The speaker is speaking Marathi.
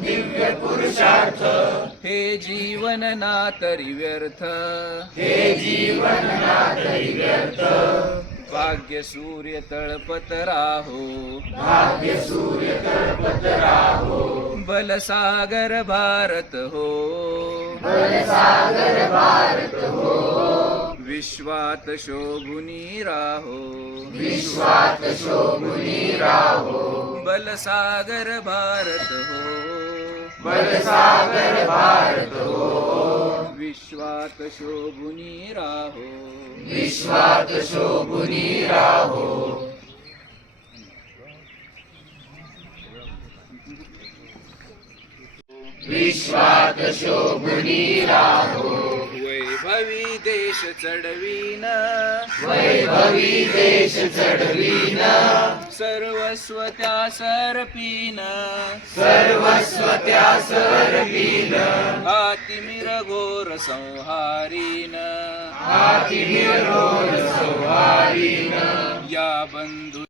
दिव्य पुरुषार्थ हे जीवन ना तरी व्यर्थ हे जीवन ना तरी व्यर्थ भाग्य सूर्य तळपत राहो भाग्य सूर्य तळपत राहो बलसागर भारत हो बलसागर भारत हो विश्वात शोभुनी राहो विश्वात शोभुनी राहो बलसागर भारत हो बलसागर भारत हो विश्वात शोभुनी राहो विश्वात शोभुनी राहो विश्वात शोभुनी राहो वैभवी देश चढवीन वैभवी देश चढवीन सर्वस्व त्या सर्पीन सर्वस्व त्या सर्पीन हातिमिर घोर संहारीन हातिमिर घोर संहारीन या बंधु